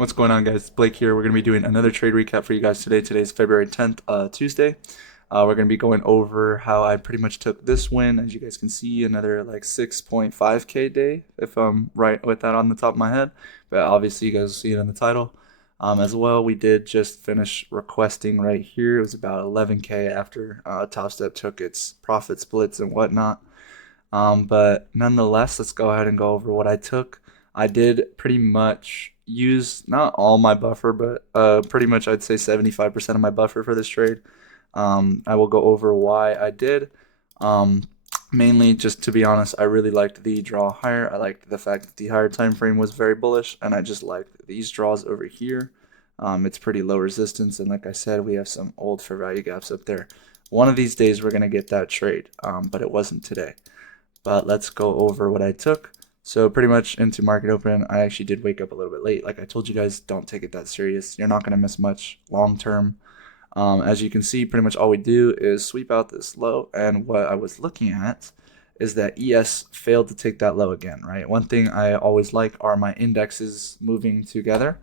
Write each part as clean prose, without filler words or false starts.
What's going on, guys? Blake here. We're going to be doing another trade recap for you guys today. Today's February 10th, Tuesday. We're going to be going over how I pretty much took this win. As you guys can see, another like 6.5K day, if I'm right with that on the top of my head. But obviously, you guys see it in the title. As well, we did just finish requesting right here. It was about 11K after Top Step took its profit splits and whatnot. But nonetheless, let's go ahead and go over what I took. I did pretty much use not all my buffer, but pretty much I'd say 75% of my buffer for this trade. I will go over why I did. Um, Mainly, just to be honest, I really liked the draw higher. I liked the fact that the higher time frame was very bullish, and I just liked these draws over here. It's pretty low resistance, and like I said, we have some old fair value gaps up there. One of these days, we're gonna get that trade, but it wasn't today. But let's go over what I took. So pretty much into market open, I actually did wake up a little bit late. Like I told you guys, don't take it that serious. You're not going to miss much long term. As you can see, pretty much all we do is sweep out this low. And what I was looking at is that ES failed to take that low again, right? One thing I always like are my indexes moving together.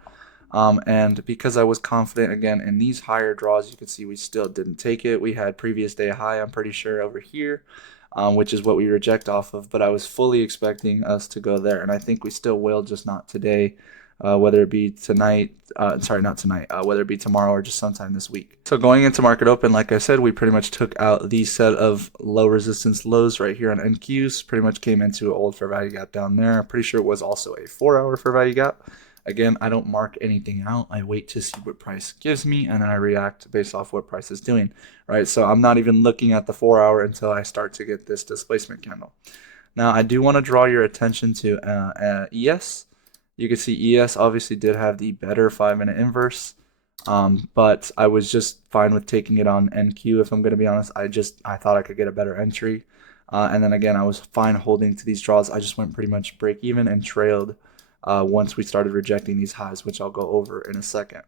And because I was confident again in these higher draws, you can see we still didn't take it. We had previous day high, I'm pretty sure, over here, which is what we reject off of. But I was fully expecting us to go there, and I think we still will, just not today. Whether it be tonight, sorry, not tonight, whether it be tomorrow or just sometime this week. So going into market open, like I said, we pretty much took out the set of low resistance lows right here on NQs, pretty much came into an old fair value gap down there. I'm pretty sure it was also a 4-hour fair value gap. Again, I don't mark anything out. I wait to see what price gives me, and then I react based off what price is doing, right? So I'm not even looking at the 4-hour until I start to get this displacement candle. Now, I do want to draw your attention to ES. You can see ES obviously did have the better 5-minute inverse, but I was just fine with taking it on NQ. If I'm going to be honest, I thought I could get a better entry, and then again I was fine holding to these draws. I just went pretty much break even and trailed once we started rejecting these highs, which I'll go over in a second.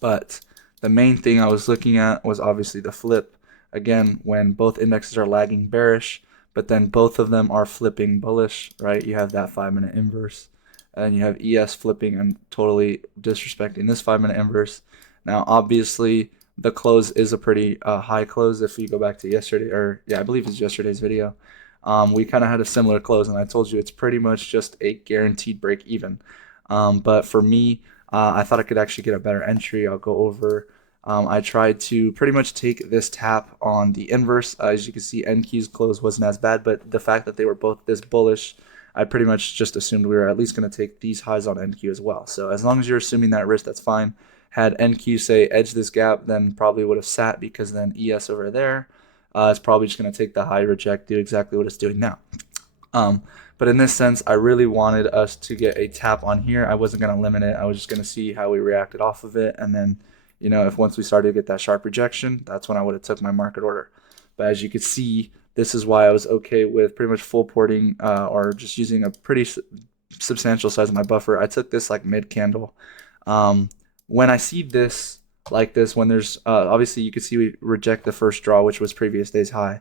But the main thing I was looking at was obviously the flip. Again, when both indexes are lagging bearish, but then both of them are flipping bullish, right? You have that 5-minute inverse, and you have ES flipping and totally disrespecting this 5-minute inverse. Now, obviously, the close is a pretty high close. If you go back to yesterday, or yeah, I believe it's yesterday's video, we kind of had a similar close, and I told you it's pretty much just a guaranteed break even. But for me, I thought I could actually get a better entry. I'll go over. I tried to pretty much take this tap on the inverse. As you can see, NQ's close wasn't as bad, but the fact that they were both this bullish, I pretty much just assumed we were at least going to take these highs on NQ as well. So as long as you're assuming that risk, that's fine. Had NQ say edge this gap, then probably would have sat, because then ES over there is probably just going to take the high, reject, do exactly what it's doing now. But in this sense, I really wanted us to get a tap on here. I wasn't going to limit it. I was just going to see how we reacted off of it. And then, if once we started to get that sharp rejection, that's when I would have took my market order. But as you can see, this is why I was okay with pretty much full porting or just using a pretty substantial size of my buffer. I took this like mid candle. When I see this like this, when there's obviously you can see we reject the first draw, which was previous day's high.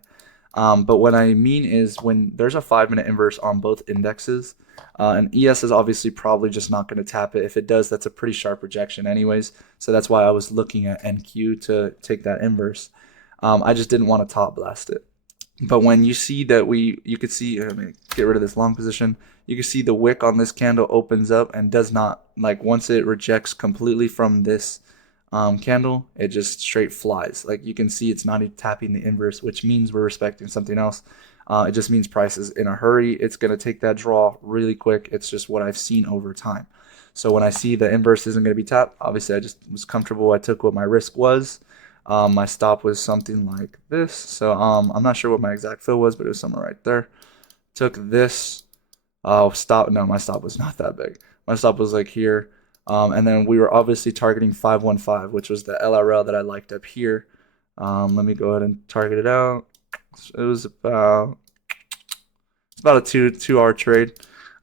But what I mean is when there's a 5-minute inverse on both indexes, and ES is obviously probably just not going to tap it. If it does, that's a pretty sharp rejection anyways. So that's why I was looking at NQ to take that inverse. I just didn't want to top blast it. But when you see that you could see, let me get rid of this long position. You can see the wick on this candle opens up and does not, like once it rejects completely from this candle, it just straight flies. Like you can see it's not even tapping the inverse, which means we're respecting something else. It just means price is in a hurry. It's going to take that draw really quick. It's just what I've seen over time. So when I see the inverse isn't going to be tapped, obviously I just was comfortable. I took what my risk was. My stop was something like this. So I'm not sure what my exact fill was, but it was somewhere right there. Took this stop. No, my stop was not that big. My stop was like here. And then we were obviously targeting 515, which was the LRL that I liked up here. Let me go ahead and target it out. It was about a two-hour trade.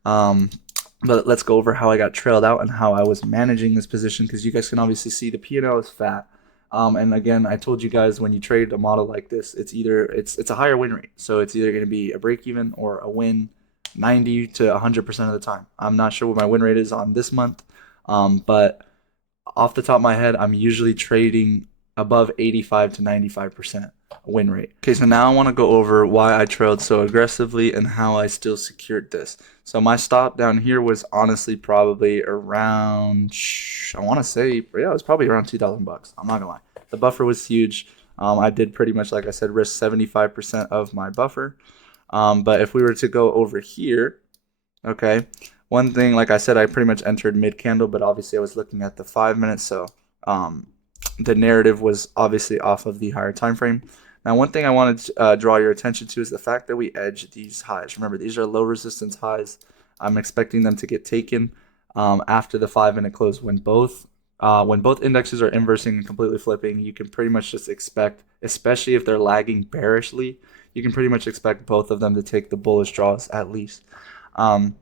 But let's go over how I got trailed out and how I was managing this position, because you guys can obviously see the P&L is fat. And again, I told you guys when you trade a model like this, it's a higher win rate. So it's either going to be a break even or a win 90 to 100% of the time. I'm not sure what my win rate is on this month. But off the top of my head, I'm usually trading above 85 to 95% win rate. Okay, so now I want to go over why I trailed so aggressively and how I still secured this. So my stop down here was honestly probably around, I want to say, yeah, it was probably around 2,000 bucks. I'm not gonna lie. The buffer was huge. I did pretty much, like I said, risk 75% of my buffer. But if we were to go over here, okay, one thing, like I said, I pretty much entered mid candle, but obviously I was looking at the 5 minutes, so the narrative was obviously off of the higher time frame. Now, one thing I wanted to draw your attention to is the fact that we edge these highs. Remember, these are low resistance highs. I'm expecting them to get taken after the 5 minute close. When both indexes are inversing and completely flipping, you can pretty much just expect, especially if they're lagging bearishly, you can pretty much expect both of them to take the bullish draws at least. And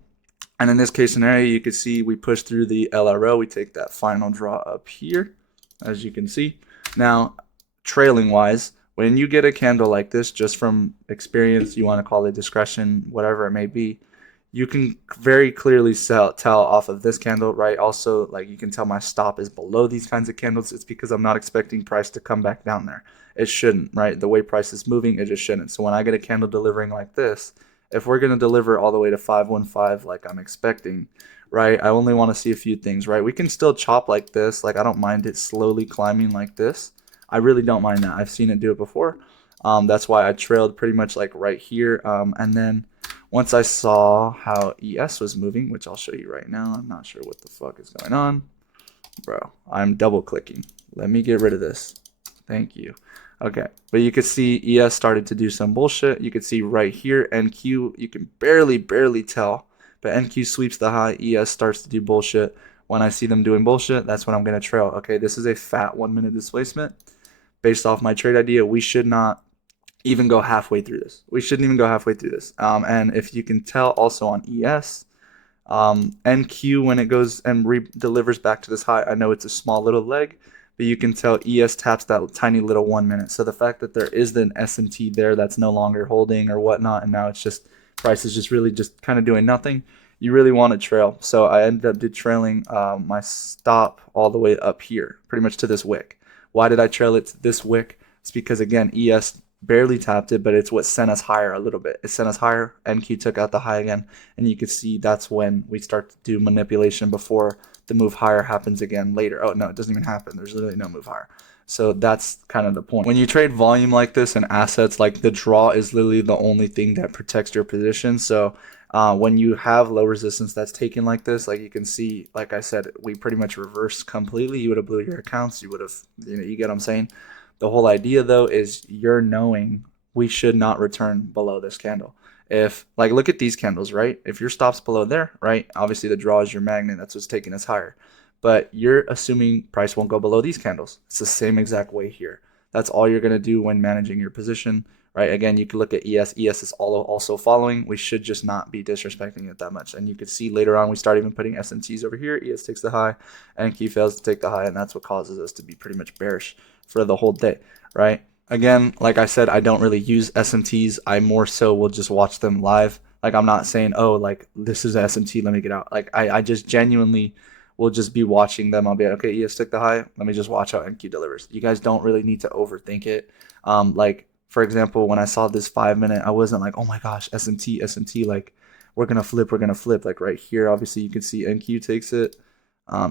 in this case scenario, you can see we push through the LRO. We take that final draw up here, as you can see. Now, trailing wise, when you get a candle like this, just from experience, you want to call it discretion, whatever it may be, you can very clearly tell off of this candle, right? Also, like you can tell my stop is below these kinds of candles. It's because I'm not expecting price to come back down there. It shouldn't, right? The way price is moving, it just shouldn't. So when I get a candle delivering like this, if we're going to deliver all the way to 515 like I'm expecting, right, I only want to see a few things, right? We can still chop like this. Like I don't mind it slowly climbing like this. I really don't mind that. I've seen it do it before. That's why I trailed pretty much like right here. And then once I saw how ES was moving, which I'll show you right now, I'm not sure what the fuck is going on. Bro, I'm double clicking. Let me get rid of this. Thank you. Okay, but you could see ES started to do some bullshit. You could see right here, NQ, you can barely tell, but NQ sweeps the high, ES starts to do bullshit. When I see them doing bullshit, that's when I'm going to trail. Okay, this is a fat 1 minute displacement. Based off my trade idea, we should not even go halfway through this. We shouldn't even go halfway through this. And if you can tell also on ES, NQ, when it goes and delivers back to this high, I know it's a small little leg, but you can tell ES taps that tiny little 1 minute. So the fact that there is an SMT there that's no longer holding or whatnot, and now it's just price is just really just kind of doing nothing, you really want to trail. So I ended up trailing my stop all the way up here, pretty much to this wick. Why did I trail it to this wick? It's because, again, ES barely tapped it, but it's what sent us higher a little bit. It sent us higher, NQ took out the high again, and you can see that's when we start to do manipulation before the move higher happens again later. Oh, no, it doesn't even happen. There's literally no move higher. So that's kind of the point. When you trade volume like this and assets, like the draw is literally the only thing that protects your position. So when you have low resistance that's taken like this, like you can see, like I said, we pretty much reversed completely. You would have blew your accounts. You would have, you get what I'm saying? The whole idea though is you're knowing we should not return below this candle. If, like, look at these candles, right? If your stop's below there, right? Obviously the draw is your magnet. That's what's taking us higher. But you're assuming price won't go below these candles. It's the same exact way here. That's all you're going to do when managing your position, right? Again, you can look at ES. ES is also following. We should just not be disrespecting it that much. And you could see later on, we start even putting SMTs over here. ES takes the high, and NQ fails to take the high, and that's what causes us to be pretty much bearish for the whole day, right? Again, like I said, I don't really use SMTs. I more so will just watch them live. Like I'm not saying, oh, like this is SMT, let me get out. Like I just genuinely will just be watching them. I'll be like, okay, ES took the high. Let me just watch how NQ delivers. You guys don't really need to overthink it. Like for example, when I saw this 5 minute, I wasn't like, oh my gosh, SMT, like we're gonna flip. Like right here, obviously you can see NQ takes it.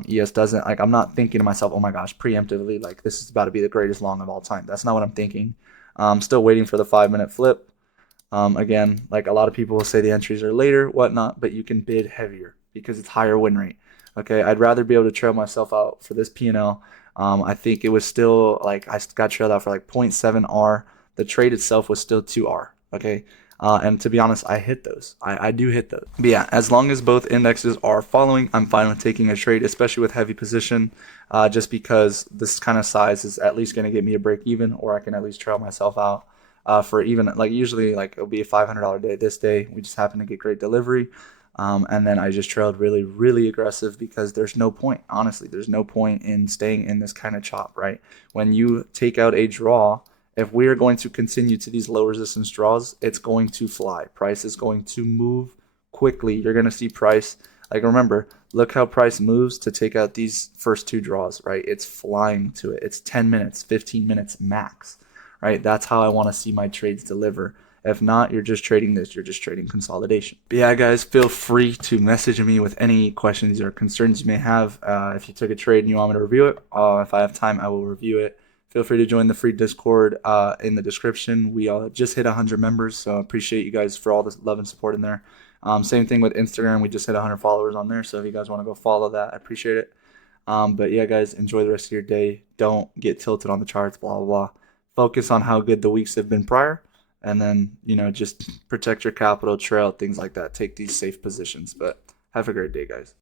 ES doesn't. Like I'm not thinking to myself, oh my gosh, preemptively, like this is about to be the greatest long of all time. That's not what I'm thinking. I'm still waiting for the 5 minute flip. Again, like a lot of people will say the entries are later, whatnot, but you can bid heavier because it's higher win rate. Okay, I'd rather be able to trail myself out for this P&L. I think it was still like I got trailed out for like 0.7 R. The trade itself was still 2 R. Okay, and to be honest, I hit those. I do hit those. But yeah, as long as both indexes are following, I'm fine with taking a trade, especially with heavy position, just because this kind of size is at least going to get me a break even, or I can at least trail myself out for even, like usually like it'll be a $500 day this day. We just happen to get great delivery. And then I just trailed really aggressive because there's no point. Honestly, there's no point in staying in this kind of chop, right? When you take out a draw, if we are going to continue to these low resistance draws, it's going to fly. Price is going to move quickly. You're going to see price Like remember, look how price moves to take out these first two draws, right? It's flying to it. It's 10 minutes, 15 minutes max, right? That's how I want to see my trades deliver. If not, you're just trading this, you're just trading consolidation. But yeah, guys, feel free to message me with any questions or concerns you may have. If you took a trade and you want me to review it, if I have time, I will review it. Feel free to join the free Discord in the description. We just hit 100 members, so I appreciate you guys for all the love and support in there. Same thing with Instagram. We just hit 100 followers on there, so if you guys want to go follow that, I appreciate it. But yeah, guys, enjoy the rest of your day. Don't get tilted on the charts, blah, blah, blah. Focus on how good the weeks have been prior, and then, just protect your capital, trail, things like that. Take these safe positions. But have a great day, guys.